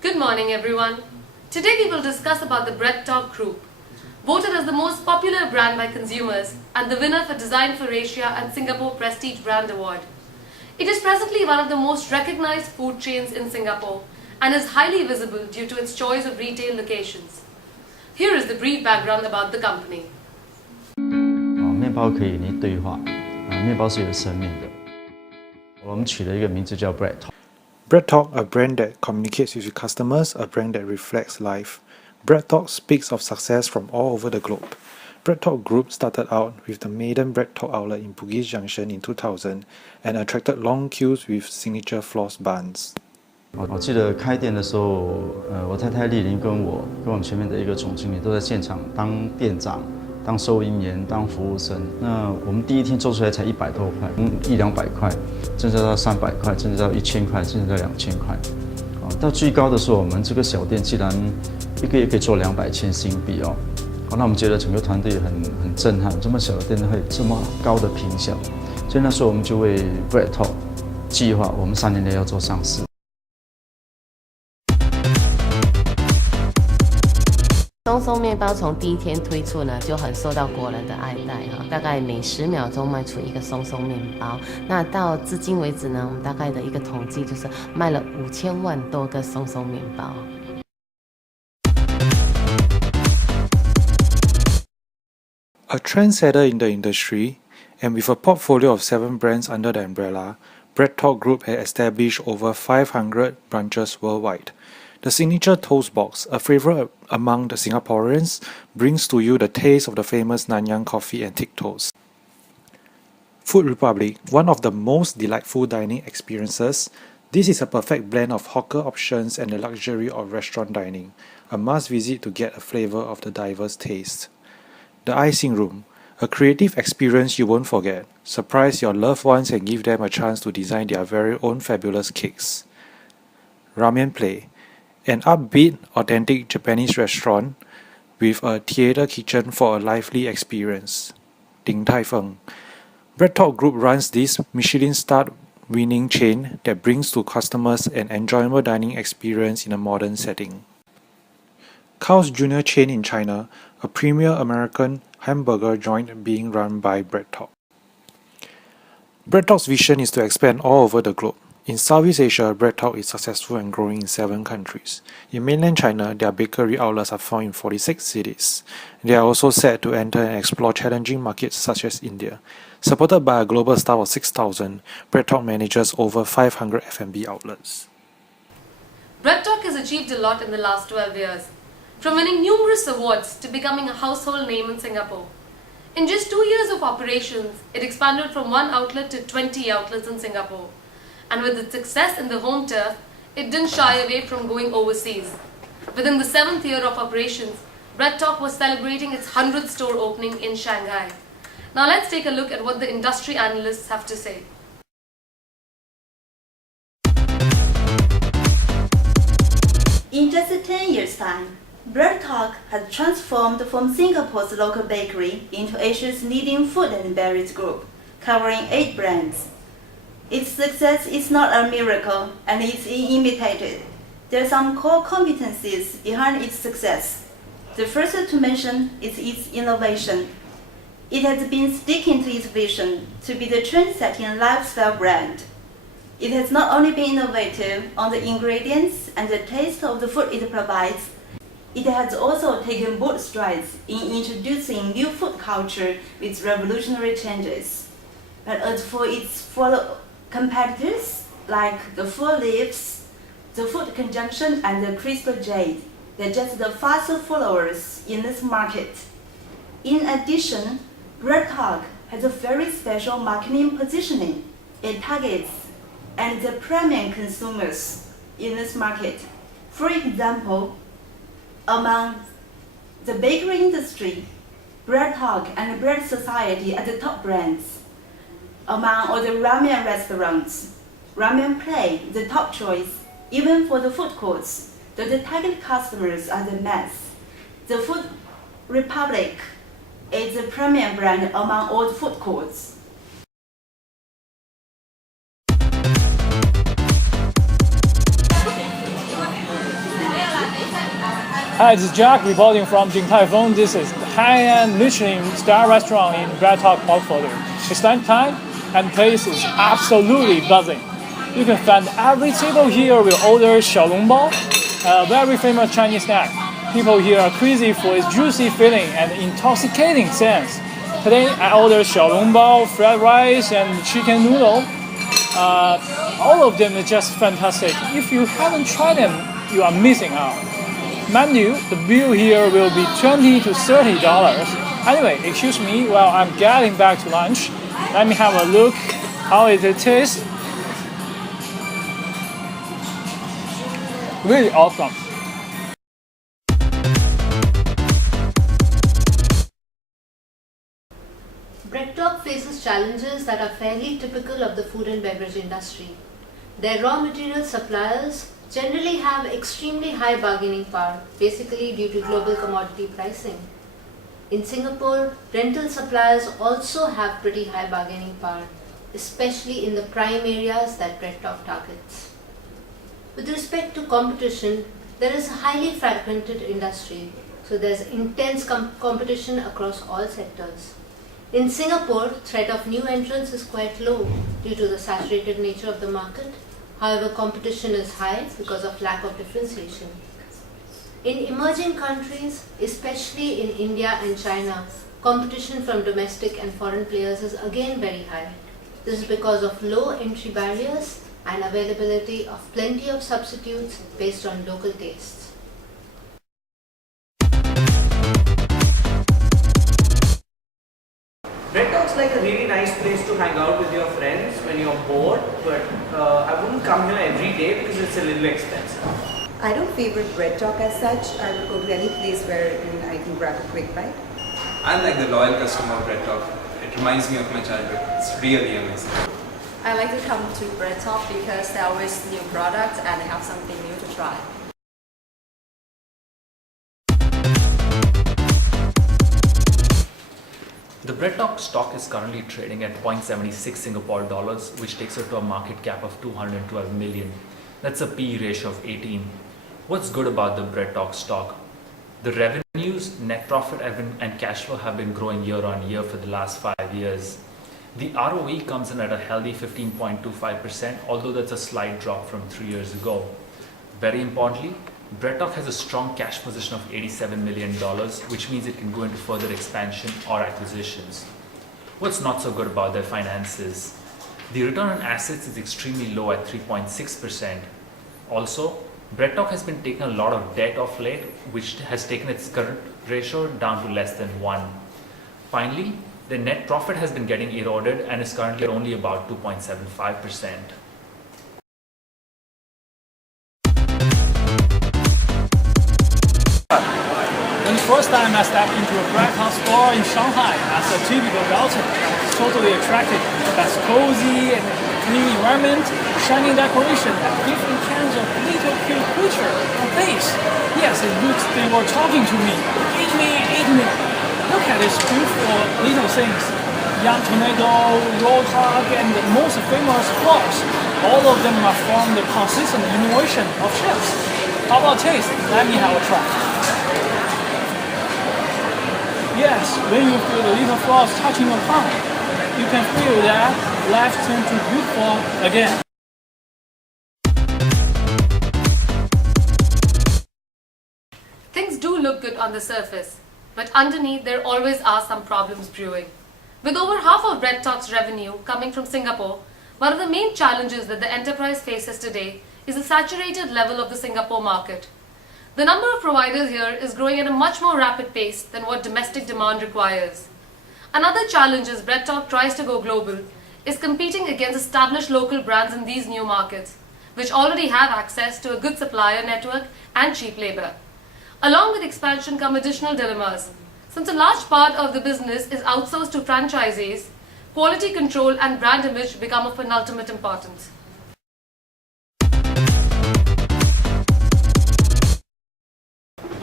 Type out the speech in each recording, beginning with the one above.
Good morning everyone. Today we will discuss about the BreadTalk Group, voted as the most popular brand by consumers and the winner for Design for Asia and Singapore Prestige Brand Award. It is presently one of the most recognized food chains in Singapore and is highly visible due to its choice of retail locations. Here is the brief background about the company. 面包可以与你对话，面包是有生命的。我们取了一个名字叫 BreadTalk。 BreadTalk, a brand that communicates with customers, a brand that reflects life. BreadTalk speaks of success from all over the globe. BreadTalk Group started out with the maiden BreadTalk outlet in Bugis Junction in 2000 and attracted long queues with signature floss buns. 我记得开店的时候，我太太丽玲跟我们前面的一个总经理都在现场当店长、当收银员、当服务生。那我们第一天做出来才100多块，100-200块，甚至到300块，甚至到1000块，甚至到2000块。到最高的时候，我们这个小店竟然一个月可以做200千新币哦。那我们觉得整个团队很震撼，这么小的店会有这么高的评价。所以那时候我们就为 BreadTalk 计划，我们3年内要做上市。松松面包从第一天推出呢，就很受到国人的爱戴哈，大概每10秒钟卖出一个松松面包。那到至今为止呢，我们大概的一个统计就是卖了5000万多个松松面包。A trendsetter in the industry, and with a portfolio of 7 brands under the umbrella, BreadTalk Group has established over 500 branches worldwide. The signature toast box, a favorite among the Singaporeans, brings to you the taste of the famous Nanyang coffee and thick toast. Food Republic, one of the most delightful dining experiences, this is a perfect blend of hawker options and the luxury of restaurant dining, a must visit to get a flavor of the diverse tastes. The Icing Room, a creative experience you won't forget. Surprise your loved ones and give them a chance to design their very own fabulous cakes. Ramen Play, an upbeat, authentic Japanese restaurant with a theater kitchen for a lively experience. Din Tai Fung. BreadTalk Group runs this Michelin-starred winning chain that brings to customers an enjoyable dining experience in a modern setting. Carl's Jr. chain in China, a premier American hamburger joint being run by BreadTalk. BreadTalk's vision is to expand all over the globe. In Southeast Asia, BreadTalk is successful and growing in 7 countries. In mainland China, their bakery outlets are found in 46 cities. They are also set to enter and explore challenging markets such as India. Supported by a global staff of 6,000, BreadTalk manages over 500 F&B outlets. BreadTalk has achieved a lot in the last 12 years, from winning numerous awards to becoming a household name in Singapore. In just 2 years of operations, it expanded from 1 outlet to 20 outlets in Singapore. And with its success in the home turf, it didn't shy away from going overseas. Within the 7th year of operations, BreadTalk was celebrating its 100th store opening in Shanghai. Now let's take a look at what the industry analysts have to say. In just 10 years' time, BreadTalk has transformed from Singapore's local bakery into Asia's leading food and beverage group, covering 8 brands. Its success is not a miracle and is imitated. There are some core competencies behind its success. The first to mention is its innovation. It has been sticking to its vision to be the trend-setting lifestyle brand. It has not only been innovative on the ingredients and the taste of the food it provides, it has also taken bold strides in introducing new food culture with revolutionary changes. But as for its fellow competitors like the Four Leaves, the Food Conjunction and the Crystal Jade, they're just the faster followers in this market. In addition, BreadTalk has a very special marketing positioning. It targets and the premium consumers in this market. For example, among the bakery industry, BreadTalk and Bread Society are the top brands. Among all the ramen restaurants, Ramen Play the top choice, even for the food courts, though the target customers are the mass. The Food Republic is the premium brand among all the food courts. Hi, this is Jack reporting from Din Tai Fung. This is the high-end Michelin star restaurant in Bread Talk portfolio. It's lunchtime and the place is absolutely buzzing. You can find every table here will order xiaolongbao, a very famous Chinese snack. People here are crazy for its juicy filling and intoxicating sense. Today I ordered xiaolongbao, fried rice, and chicken noodle. All of them are just fantastic. If you haven't tried them, you are missing out. Mind you, the bill here will be $20 to $30. Anyway, excuse me while I'm getting back to lunch. Let me have a look how it tastes. Really awesome. Bread Talk faces challenges that are fairly typical of the food and beverage industry. Their raw material suppliers generally have extremely high bargaining power, basically due to global commodity pricing. In Singapore, rental suppliers also have pretty high bargaining power, especially in the prime areas that Bread Talk targets. With respect to competition, there is a highly fragmented industry, so there's intense competition across all sectors. In Singapore, threat of new entrants is quite low due to the saturated nature of the market. However, competition is high because of lack of differentiation. In emerging countries, especially in India and China, competition from domestic and foreign players is again very high. This is because of low entry barriers and availability of plenty of substitutes based on local tastes. Bread Talk's like a really nice place to hang out with your friends when you're bored, but I wouldn't come here every day because it's a little expensive. I don't favorite Bread Talk as such. I would go to any place where I can grab a quick bite. I'm like the loyal customer of Bread Talk. It reminds me of my childhood. It's really amazing. I like to come to Bread Talk because there are always new products and they have something new to try. The Bread Talk stock is currently trading at 0.76 Singapore dollars, which takes it to a market cap of 212 million. That's a PE ratio of 18. What's good about the Bread Talk stock? The revenues, net profit and cash flow have been growing year on year for the last 5 years. The ROE comes in at a healthy 15.25%, although that's a slight drop from 3 years ago. Very importantly, Bread Talk has a strong cash position of $87 million, which means it can go into further expansion or acquisitions. What's not so good about their finances? The return on assets is extremely low at 3.6%. Also, Bread Talk has been taking a lot of debt of late, which has taken its current ratio down to less than 1. Finally, the net profit has been getting eroded and is currently only about 2.75%. When the first time I stepped into a Bread Talk store in Shanghai as a typical Belgian, I was totally attracted by its cozy and clean environment, shining decoration, and different kinds of little cute creature on face. Yes, it looks they were talking to me. Eat me, eat me. Look at these beautiful little things. Young tomato, rolled hog, and the most famous flours. All of them are from the consistent innovation of chefs. How about taste? Let me have a try. Yes, when you feel the little flours touching your tongue, you can feel that life turns to beautiful again. Things do look good on the surface, but underneath there always are some problems brewing. With over half of Bread Talk's revenue coming from Singapore, one of the main challenges that the enterprise faces today is the saturated level of the Singapore market. The number of providers here is growing at a much more rapid pace than what domestic demand requires. Another challenge as Bread Talk tries to go global is competing against established local brands in these new markets, which already have access to a good supplier network and cheap labor. Along with expansion come additional dilemmas. Since a large part of the business is outsourced to franchisees, quality control and brand image become of penultimate importance.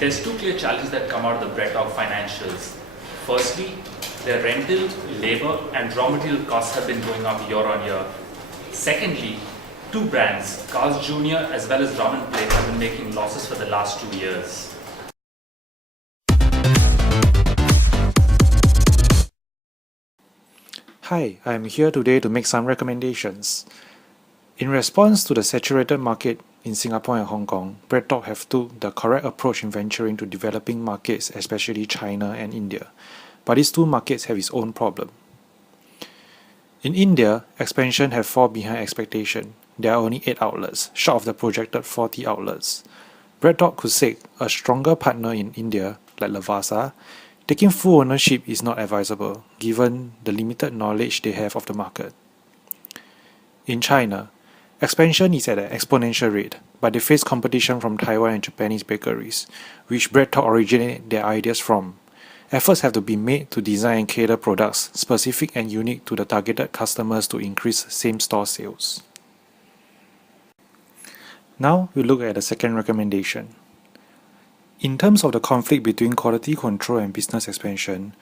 There's two clear challenges that come out of the Bread Talk financials. Firstly, their rental, labor, and raw material costs have been going up year on year. Secondly, two brands, Carl's Jr. as well as Ramen Plate, have been making losses for the last 2 years. Hi, I am here today to make some recommendations. In response to the saturated market in Singapore and Hong Kong, BreadTalk have took the correct approach in venturing to developing markets, especially China and India. But these two markets have its own problem. In India, expansion have fallen behind expectation. There are only 8 outlets, short of the projected 40 outlets. BreadTalk could seek a stronger partner in India, like Lavazza. Taking full ownership is not advisable, given the limited knowledge they have of the market. In China, expansion is at an exponential rate, but they face competition from Taiwan and Japanese bakeries, which BreadTalk originate their ideas from. Efforts have to be made to design and cater products specific and unique to the targeted customers to increase same-store sales. Now we look at the second recommendation. In terms of the conflict between quality control and business expansion,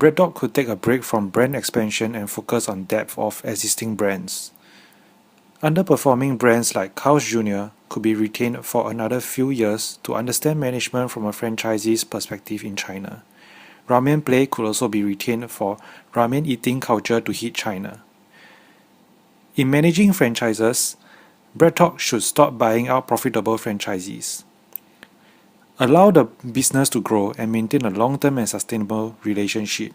BreadTalk could take a break from brand expansion and focus on depth of existing brands. Underperforming brands like Carl's Jr. could be retained for another few years to understand management from a franchisee's perspective in China. Ramen Play could also be retained for ramen eating culture to hit China. In managing franchises, BreadTalk should stop buying out profitable franchisees. Allow the business to grow and maintain a long-term and sustainable relationship.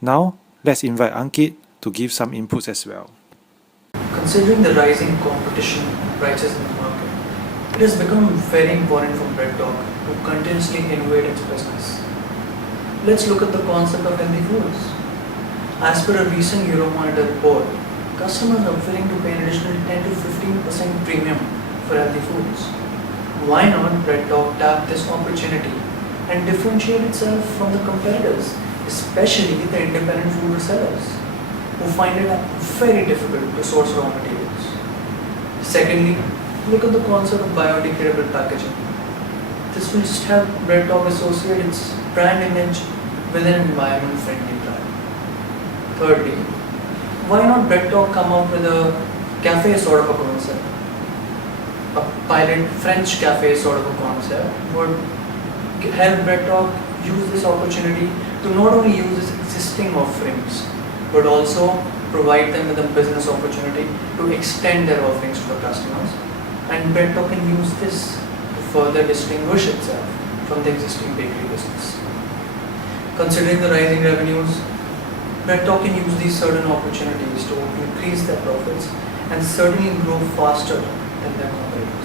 Now, let's invite Ankit to give some inputs as well. Considering the rising competition prices in the market, it has become very important for BreadTalk to continuously innovate its business. Let's look at the concept of healthy foods. As per a recent Euromonitor report, customers are willing to pay an additional 10 to 15% premium for healthy foods. Why not BreadTalk tap this opportunity and differentiate itself from the competitors, especially the independent food resellers, who find it very difficult to source raw materials. Secondly, look at the concept of biodegradable packaging. This will just help BreadTalk associate its brand image with an environment-friendly brand. Thirdly, why not BreadTalk come up with a cafe sort of a concept? A pilot French cafe sort of a concept would help BreadTalk use this opportunity to not only use its existing offerings, but also provide them with a business opportunity to extend their offerings to the customers. And BreadTalk can use this to further distinguish itself from the existing bakery business. Considering the rising revenues, BreadTalk can use these certain opportunities to increase their profits and certainly grow faster than their competitors.